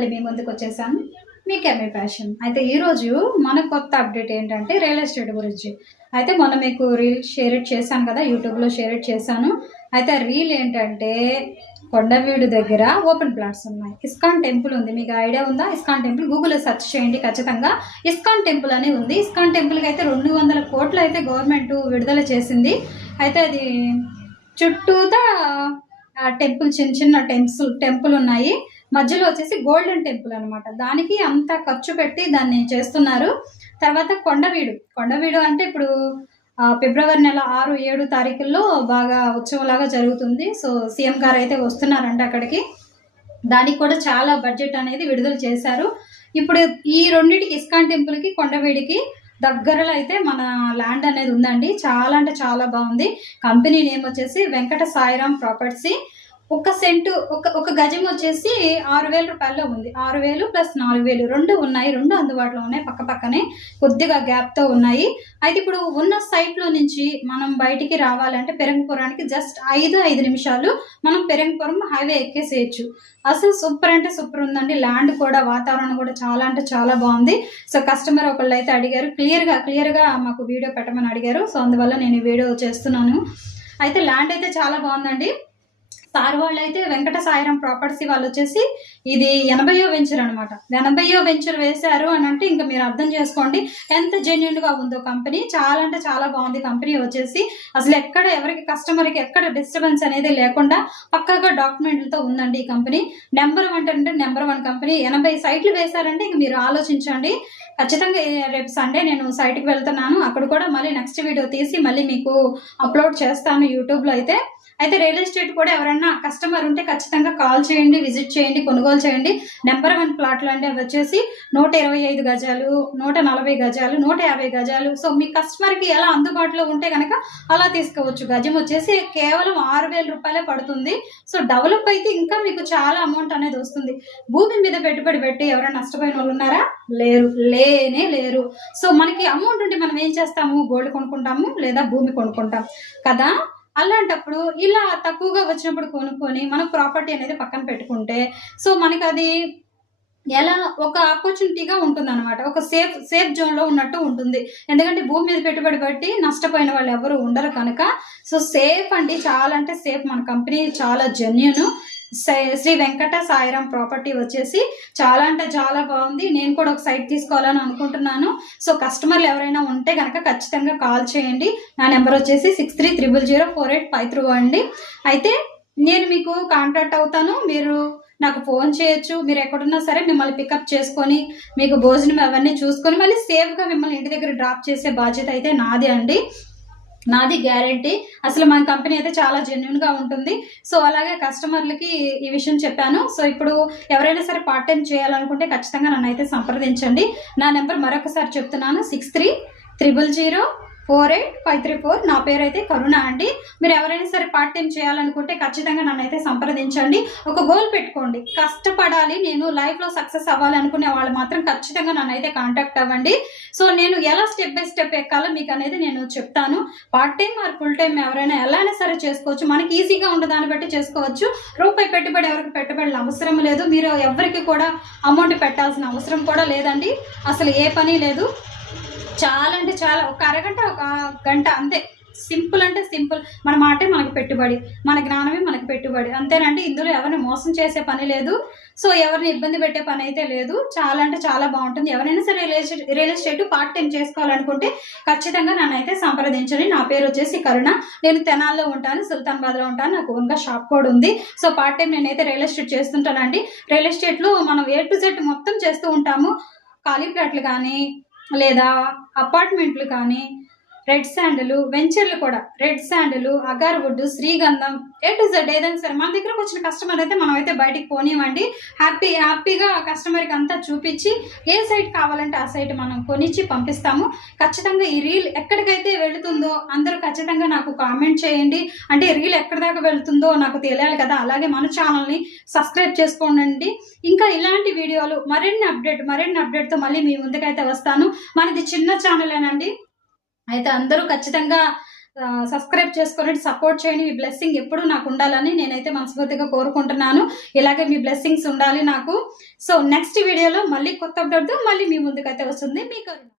మళ్ళీ మీ ముందుకు వచ్చేసాను. మీ కెమె ప్యాషన్. అయితే ఈరోజు మన కొత్త అప్డేట్ ఏంటంటే రియల్ ఎస్టేట్ గురించి. అయితే మొన్న మీకు రీల్ షేర్ చేశాను కదా, యూట్యూబ్లో షేర్ చేశాను. అయితే రీల్ ఏంటంటే కొండవీడు దగ్గర ఓపెన్ ప్లాట్స్ ఉన్నాయి. ఇస్కాన్ టెంపుల్ ఉంది, మీకు ఐడియా ఉందా? ఇస్కాన్ టెంపుల్ గూగుల్లో సెర్చ్ చేయండి, ఖచ్చితంగా ఇస్కాన్ టెంపుల్ అని ఉంది. ఇస్కాన్ టెంపుల్కి అయితే 200 కోట్లు అయితే గవర్నమెంట్ విడుదల చేసింది. అయితే అది చుట్టూతా టెంపుల్ చిన్న చిన్న టెంపుల్ ఉన్నాయి. మధ్యలో వచ్చేసి గోల్డెన్ టెంపుల్ అనమాట. దానికి అంత ఖర్చు పెట్టి దాన్ని చేస్తున్నారు. తర్వాత కొండవీడు అంటే ఇప్పుడు ఫిబ్రవరి నెల 6, 7 తారీఖుల్లో బాగా ఉత్సవంలాగా జరుగుతుంది. సో సీఎం గారు అయితే వస్తున్నారంట అక్కడికి. దానికి కూడా చాలా బడ్జెట్ అనేది విడుదల చేశారు. ఇప్పుడు ఈ రెండింటికి, ఇస్కాన్ టెంపుల్కి కొండవీడికి దగ్గరలో అయితే మన ల్యాండ్ అనేది ఉందండి. చాలా అంటే చాలా బాగుంది. కంపెనీ నేమ్ వచ్చేసి వెంకట సాయిరాం ప్రాపర్టీ. ఒక సెంటు ఒక గజం వచ్చేసి 6,000 రూపాయల్లో ఉంది. 6,000 ప్లస్ 4,000 రెండు ఉన్నాయి. రెండు అందుబాటులో ఉన్నాయి, పక్క పక్కనే కొద్దిగా గ్యాప్తో ఉన్నాయి. అయితే ఇప్పుడు ఉన్న సైట్లో నుంచి మనం బయటికి రావాలంటే పెరంగపురానికి జస్ట్ 5 నిమిషాలు మనం పెరంగపురం హైవే ఎక్కేసేయచ్చు. అసలు సూపర్ అంటే సూపర్ ఉందండి. ల్యాండ్ కూడా, వాతావరణం కూడా చాలా అంటే చాలా బాగుంది. సో కస్టమర్ ఒకళ్ళు అయితే అడిగారు, క్లియర్గా మాకు వీడియో పెట్టమని అడిగారు. సో అందువల్ల నేను ఈ వీడియో చేస్తున్నాను. అయితే ల్యాండ్ అయితే చాలా బాగుందండి. సార్ వాళ్ళు అయితే వెంకట సాయిరాం ప్రాపర్టీ వాళ్ళు వచ్చేసి ఇది 80వ వెంచర్ అనమాట. 80వ వెంచర్ వేశారు అని అంటే ఇంకా మీరు అర్థం చేసుకోండి ఎంత జెన్యున్గా ఉందో కంపెనీ. చాలా అంటే చాలా బాగుంది కంపెనీ వచ్చేసి. అసలు ఎక్కడ ఎవరికి కస్టమర్కి ఎక్కడ డిస్టర్బెన్స్ అనేది లేకుండా పక్కాగా డాక్యుమెంట్లతో ఉందండి ఈ కంపెనీ. నెంబర్ 1 అంటే నెంబర్ 1 కంపెనీ. 80 సైట్లు వేశారంటే ఇంక మీరు ఆలోచించండి. ఖచ్చితంగా రేపు సండే నేను సైట్కి వెళ్తున్నాను. అక్కడ కూడా మళ్ళీ నెక్స్ట్ వీడియో తీసి మళ్ళీ మీకు అప్లోడ్ చేస్తాను యూట్యూబ్లో. అయితే రియల్ ఎస్టేట్ కూడా ఎవరైనా కస్టమర్ ఉంటే ఖచ్చితంగా కాల్ చేయండి, విజిట్ చేయండి, కొనుగోలు చేయండి. నెంబర్ 1 ప్లాట్లు అంటే అవి వచ్చేసి 125 గజాలు, 140 గజాలు, 150 గజాలు. సో మీ కస్టమర్కి ఎలా అందుబాటులో ఉంటే కనుక అలా తీసుకోవచ్చు. గజం వచ్చేసి కేవలం 6,000 రూపాయలే పడుతుంది. సో డెవలప్ అయితే ఇంకా మీకు చాలా అమౌంట్ అనేది వస్తుంది. భూమి మీద పెట్టుబడి పెట్టి ఎవరైనా నష్టపోయిన వాళ్ళు ఉన్నారా? లేరు. సో మనకి అమౌంట్ ఉంటే మనం ఏం చేస్తాము? గోల్డ్ కొనుక్కుంటాము లేదా భూమి కొనుక్కుంటాం కదా. అలాంటప్పుడు ఇలా తక్కువగా వచ్చినప్పుడు కొనుక్కొని మనం ప్రాపర్టీ అనేది పక్కన పెట్టుకుంటే సో మనకి అది ఎలా ఒక ఆపర్చునిటీగా ఉంటుంది అనమాట. ఒక సేఫ్ జోన్లో ఉన్నట్టు ఉంటుంది. ఎందుకంటే భూమి మీద పెట్టుబడి పెట్టి నష్టపోయిన వాళ్ళు ఎవరు ఉండరు కనుక. సో సేఫ్ అండి, చాలా అంటే సేఫ్. మన కంపెనీ చాలా జెన్యూన్. శ్రీ వెంకట సాయిరాం ప్రాపర్టీ వచ్చేసి చాలా అంటే చాలా బాగుంది. నేను కూడా ఒక సైట్ తీసుకోవాలని అనుకుంటున్నాను. సో కస్టమర్లు ఎవరైనా ఉంటే కనుక ఖచ్చితంగా కాల్ చేయండి. నా నెంబర్ వచ్చేసి 63000485 అండి. అయితే నేను మీకు కాంటాక్ట్ అవుతాను. మీరు నాకు ఫోన్ చేయొచ్చు. మీరు ఎక్కడున్నా సరే మిమ్మల్ని పికప్ చేసుకొని మీకు భోజనం అవన్నీ చూసుకొని మళ్ళీ సేఫ్గా మిమ్మల్ని ఇంటి దగ్గర డ్రాప్ చేసే బాధ్యత అయితే నాది అండి. నాది గ్యారంటీ. అసలు మన కంపెనీ అయితే చాలా జెన్యున్గా ఉంటుంది. సో అలాగే కస్టమర్లకి ఈ విషయం చెప్పాను. సో ఇప్పుడు ఎవరైనా సరే పార్ట్ టైం చేయాలనుకుంటే ఖచ్చితంగా నన్ను అయితే సంప్రదించండి. నా నెంబర్ మరొకసారి చెప్తున్నాను, 6300048534. నా పేరు అయితే కరుణ అండి. మీరు ఎవరైనా సరే పార్ట్ టైం చేయాలనుకుంటే ఖచ్చితంగా నన్ను అయితే సంప్రదించండి. ఒక గోల్ పెట్టుకోండి, కష్టపడాలి, నేను లైఫ్లో సక్సెస్ అవ్వాలి అనుకునే వాళ్ళు మాత్రం ఖచ్చితంగా నన్ను అయితే కాంటాక్ట్ అవ్వండి. సో నేను ఎలా స్టెప్ బై స్టెప్ ఎక్కాలో మీకు అనేది నేను చెప్తాను. Part time or full time ఎవరైనా ఎలా అయినా సరే చేసుకోవచ్చు. మనకి ఈజీగా ఉన్న దాన్ని బట్టి చేసుకోవచ్చు. రూపాయి పెట్టుబడి ఎవరికి పెట్టుబడులు అవసరం లేదు. మీరు ఎవరికి కూడా అమౌంట్ పెట్టాల్సిన అవసరం కూడా లేదండి. అసలు ఏ పని లేదు. చాలా అంటే చాలా, ఒక అరగంట, ఒక గంట అంతే. సింపుల్ అంటే సింపుల్. మన మాటే మనకు పెట్టుబడి, మన జ్ఞానమే మనకు పెట్టుబడి, అంతేనండి. ఇందులో ఎవరిని మోసం చేసే పని లేదు. సో ఎవరిని ఇబ్బంది పెట్టే పని అయితే లేదు. చాలా అంటే చాలా బాగుంటుంది. ఎవరైనా సరే రియల్ ఎస్టేట్ పార్ట్ టైం చేసుకోవాలనుకుంటే ఖచ్చితంగా నన్ను అయితే సంప్రదించండి. నా పేరు వచ్చేసి కరుణ. నేను తెనాల్లో ఉంటాను, సుల్తానాబాద్లో ఉంటాను. నాకు ఓన్గా షాప్ కూడా ఉంది. సో పార్ట్ టైం నేనైతే రియల్ ఎస్టేట్ చేస్తుంటానండి. రియల్ ఎస్టేట్లో మనం A to Z మొత్తం చేస్తూ ఉంటాము. ఖాళీ ప్లాట్లు కానీ లేదా అపార్ట్మెంట్లు కానీ, రెడ్ శాండిల్ వెంచర్లు కూడా, రెడ్ శాండిల్, అగర్వుడ్, శ్రీగంధం, A to Z ఏదైనా సరే మన దగ్గరకు వచ్చిన కస్టమర్ అయితే మనం అయితే బయటికి పోనివ్వండి. హ్యాపీగా కస్టమర్కి అంతా చూపించి ఏ సైట్ కావాలంటే ఆ సైట్ మనం కొనిచ్చి పంపిస్తాము. ఖచ్చితంగా ఈ రీల్ ఎక్కడికైతే వెళుతుందో అందరూ ఖచ్చితంగా నాకు కామెంట్ చేయండి. అంటే రీల్ ఎక్కడి దాకా వెళుతుందో నాకు తెలియాలి కదా. అలాగే మన ఛానల్ని సబ్స్క్రైబ్ చేసుకోండి. ఇంకా ఇలాంటి వీడియోలు మరిన్ని అప్డేట్తో మళ్ళీ మీ ముందుకైతే వస్తాను. మనది చిన్న ఛానలేనండి. అయితే అందరూ ఖచ్చితంగా సబ్స్క్రైబ్ చేసుకొని సపోర్ట్ చేయండి. మీ బ్లెస్సింగ్ ఎప్పుడూ నాకు ఉండాలని నేనైతే మనస్ఫూర్తిగా కోరుకుంటున్నాను. ఇలాగే మీ బ్లెస్సింగ్స్ ఉండాలి నాకు. సో నెక్స్ట్ వీడియోలో మళ్ళీ కొత్త అప్డేట్తో మళ్ళీ మీ ముందుకైతే వస్తుంది. మీకు